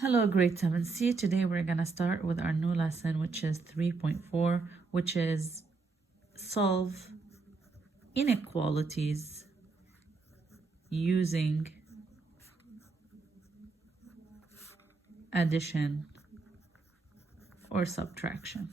Hello, grade 7C. Today we're going to start with our new lesson, which is 3.4, which is solve inequalities using addition or subtraction.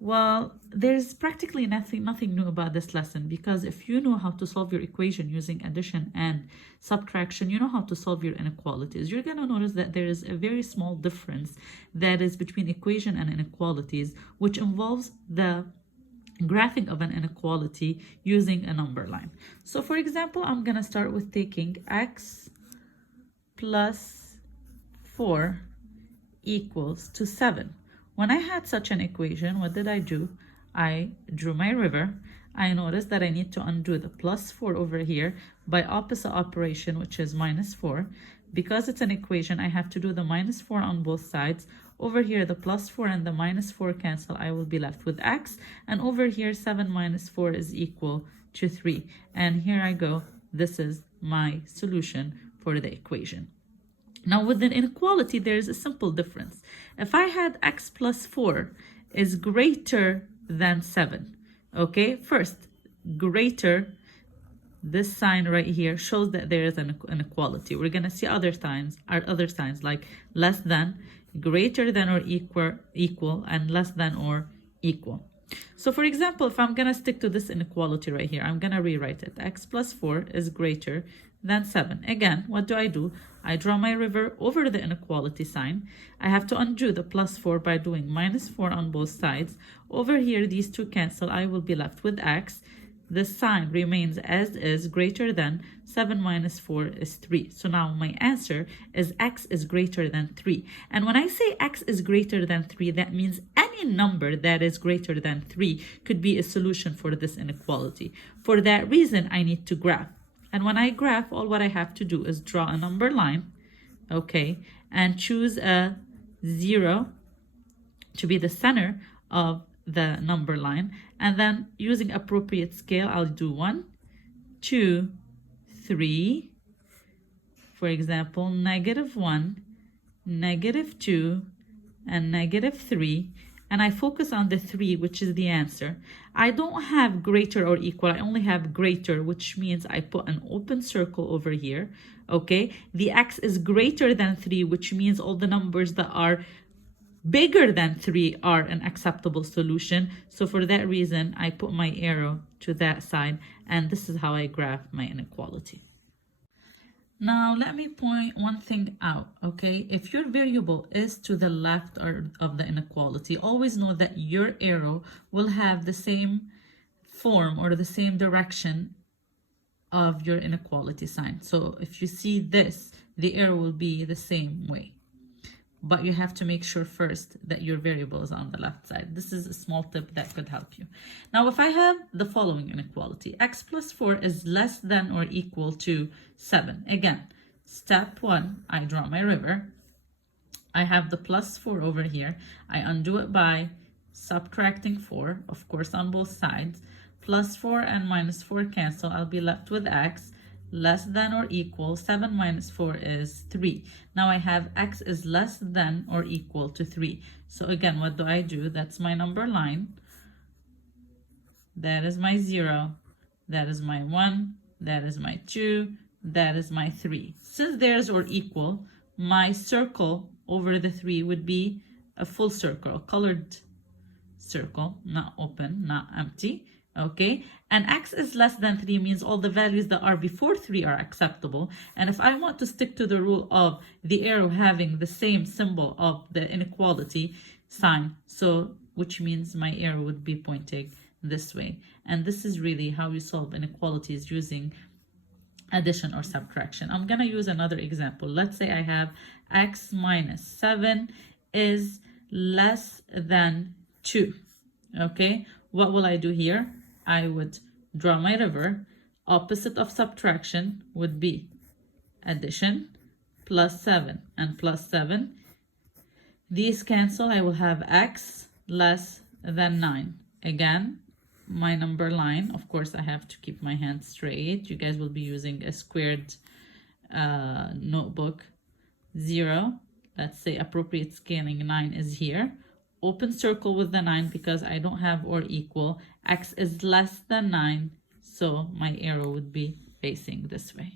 Well, there's practically nothing new about this lesson, because if you know how to solve your equation using addition and subtraction, you know how to solve your inequalities. You're going to notice that there is a very small difference that is between equation and inequalities, which involves the graphing of an inequality using a number line. So for example, I'm going to start with taking x plus 4 equals to 7. When I had such an equation, what did I do? I drew my river. I noticed that I need to undo the plus 4 over here by opposite operation, which is minus 4. Because it's an equation, I have to do the minus 4 on both sides. Over here, the plus 4 and the minus 4 cancel. I will be left with x. And over here, 7 minus 4 is equal to 3. And here I go. This is my solution for the equation. Now, with an inequality, there is a simple difference. If I had x plus 4 is greater than 7, okay? First, greater, this sign right here shows that there is an inequality. We're going to see other signs like less than, greater than or equal, and less than or equal. So for example, if I'm going to stick to this inequality right here, I'm going to rewrite it. X plus 4 is greater than 7. Again, what do? I draw my river over the inequality sign. I have to undo the plus 4 by doing minus 4 on both sides. Over here, these two cancel. I will be left with x. The sign remains as is, greater than 7 minus 4 is 3. So now my answer is x is greater than 3. And when I say x is greater than 3, that means any number that is greater than 3 could be a solution for this inequality. For that reason, I need to graph. And when I graph, all what I have to do is draw a number line, okay, and choose a 0 to be the center of the number line. And then using appropriate scale, I'll do 1, 2, 3. For example, -1, -2, and -3. And I focus on the 3, which is the answer. I don't have greater or equal. I only have greater, which means I put an open circle over here, okay? The x is greater than 3, which means all the numbers that are bigger than 3 are an acceptable solution. So for that reason, I put my arrow to that side, and this is how I graph my inequality. Now, let me point one thing out, okay? If your variable is to the left of the inequality, always know that your arrow will have the same form or the same direction of your inequality sign. So if you see this, the arrow will be the same way. But you have to make sure first that your variable is on the left side. This is a small tip that could help you. Now, if I have the following inequality, x plus 4 is less than or equal to 7. Again, step 1, I draw my river. I have the plus 4 over here. I undo it by subtracting 4, of course, on both sides. Plus 4 and minus 4 cancel. I'll be left with x. Less than or equal, 7 minus 4 is 3. Now I have x is less than or equal to 3. So again, what do? That's my number line. That is my 0. That is my 1. That is my 2. That is my 3. Since there's or equal, my circle over the 3 would be a full circle, a colored circle, not open, not empty. Okay, and x is less than 3 means all the values that are before 3 are acceptable. And if I want to stick to the rule of the arrow having the same symbol of the inequality sign, so which means my arrow would be pointing this way. And this is really how you solve inequalities using addition or subtraction. I'm going to use another example. Let's say I have x minus 7 is less than 2. Okay, what will I do here? I would draw my river. Opposite of subtraction would be addition, plus 7 and plus 7. These cancel. I will have x less than 9. Again, my number line. Of course, I have to keep my hand straight. You guys will be using a squared notebook 0, let's say appropriate scaling 9 is here. Open circle with the 9 because I don't have or equal. X is less than 9, so my arrow would be facing this way.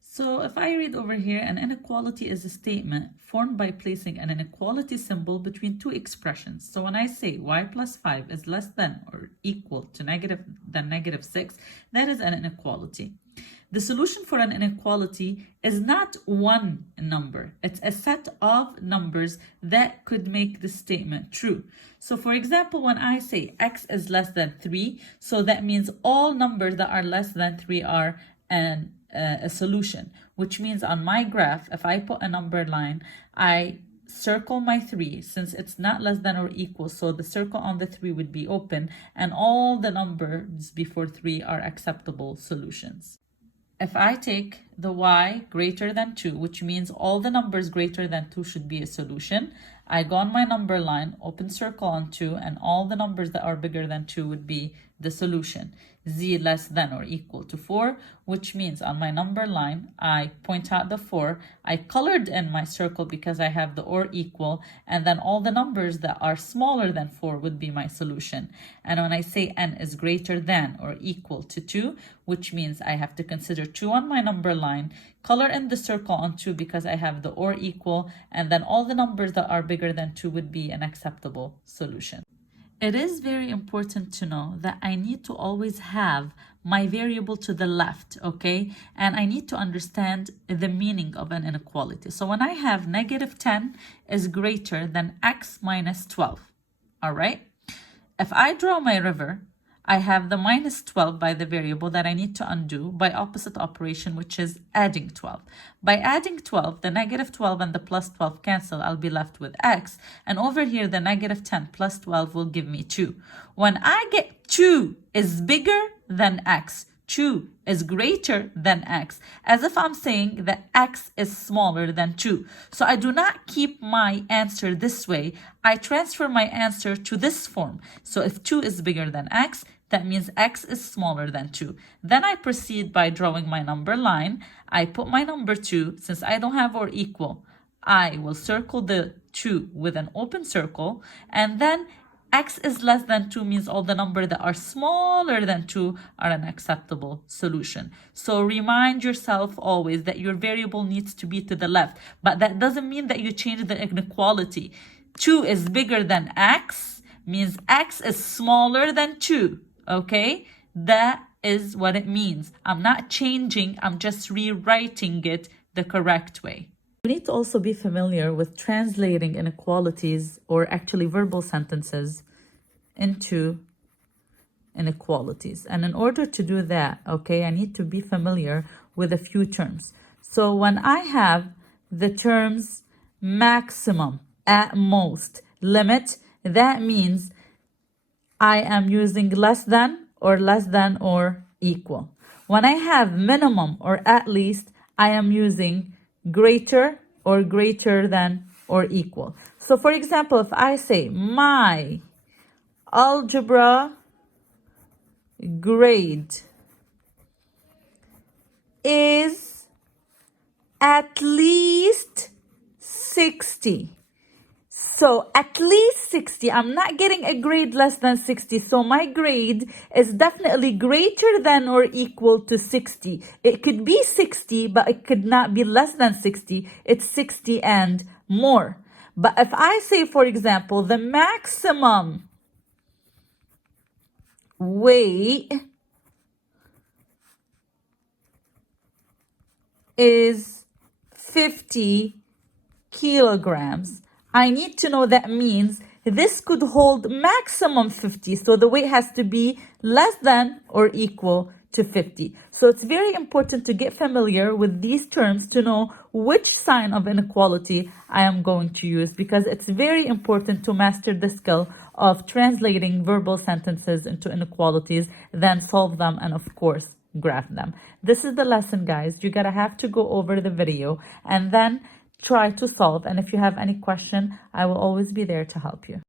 So if I read over here, an inequality is a statement formed by placing an inequality symbol between two expressions. So when I say y plus 5 is less than or equal to negative 6, that is an inequality. The solution for an inequality is not one number. It's a set of numbers that could make this statement true. So for example, when I say x is less than 3, so that means all numbers that are less than 3 are a solution, which means on my graph, if I put a number line, I circle my 3 since it's not less than or equal, so the circle on the 3 would be open and all the numbers before 3 are acceptable solutions. If I take the y greater than 2, which means all the numbers greater than 2 should be a solution, I go on my number line, open circle on 2, and all the numbers that are bigger than 2 would be the solution. Z less than or equal to 4, which means on my number line, I point out the 4. I colored in my circle because I have the or equal, and then all the numbers that are smaller than 4 would be my solution. And when I say n is greater than or equal to 2, which means I have to consider 2 on my number line, color in the circle on 2 because I have the or equal, and then all the numbers that are bigger than 2 would be an acceptable solution. It is very important to know that I need to always have my variable to the left, okay? And I need to understand the meaning of an inequality. So when I have negative 10 is greater than x minus 12, all right? If I draw my river, I have the minus 12 by the variable that I need to undo by opposite operation, which is adding 12. By adding 12, the negative 12 and the plus 12 cancel. I'll be left with x. And over here, the negative 10 plus 12 will give me 2. When I get 2 is bigger than x, 2 is greater than x, as if I'm saying that x is smaller than 2. So I do not keep my answer this way. I transfer my answer to this form. So if 2 is bigger than x, that means x is smaller than 2. Then I proceed by drawing my number line. I put my number 2. Since I don't have or equal, I will circle the 2 with an open circle, and then x is less than 2 means all the numbers that are smaller than 2 are an acceptable solution. So remind yourself always that your variable needs to be to the left, but that doesn't mean that you change the inequality. 2 is bigger than x means x is smaller than 2, okay? That is what it means. I'm not changing, I'm just rewriting it the correct way. We need to also be familiar with translating inequalities, or actually verbal sentences, into inequalities. And in order to do that, okay, I need to be familiar with a few terms. So when I have the terms maximum, at most, limit, that means I am using less than or equal. When I have minimum or at least, I am using greater or greater than or equal. So for example, if I say my algebra grade is at least 60. So at least 60, I'm not getting a grade less than 60. So my grade is definitely greater than or equal to 60. It could be 60, but it could not be less than 60. It's 60 and more. But if I say, for example, the maximum weight is 50 kilograms, I need to know that means this could hold maximum 50. So the weight has to be less than or equal to 50. So it's very important to get familiar with these terms to know which sign of inequality I am going to use, because it's very important to master the skill of translating verbal sentences into inequalities, then solve them, and of course, graph them. This is the lesson, guys. You gotta have to go over the video and then try to solve. And if you have any question, I will always be there to help you.